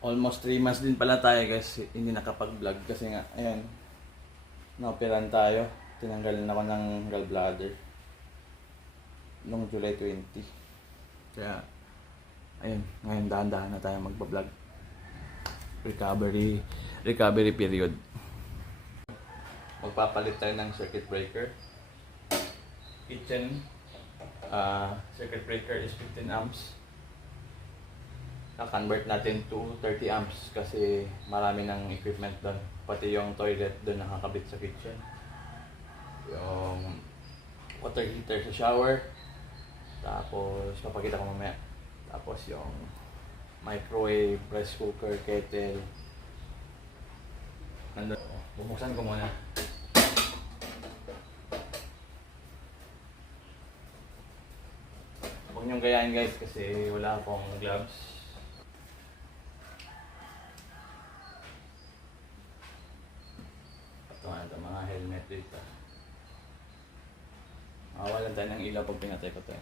Almost 3 months din pala tayo guys, hindi nakapag-vlog kasi nga, ayan, na-operan tayo. Tinanggalan ako ng gallbladder noong July 20. Kaya, ayun, ngayon dahan-dahan na tayo magpa-vlog. Recovery period. Magpapalit tayo ng circuit breaker. Kitchen circuit breaker is 15 amps. Na-convert natin to 30 amps kasi marami ng equipment doon. Pati yung toilet doon nakakabit sa kitchen. Yung water heater sa shower. Tapos, papakita ko mamaya. Tapos yung microwave, rice cooker, kettle. Nandun. Bubuksan ko muna. Huwag niyong gayahin guys kasi wala akong gloves. Ito mga helmet dito. Makawalan tayo ng ilaw pag pinatay ko tayo.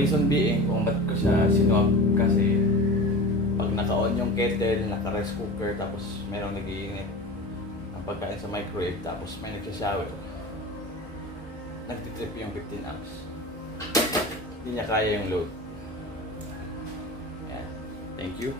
Reason being kung ba't ko siya sinuwag kasi pag naka-on yung kettle, naka-rice cooker, tapos merong nag-iinit ang pagkain sa microwave, tapos may nagsashower, nagtitrip yung 15 amps. Hindi niya kaya yung load. Ayan. Thank you.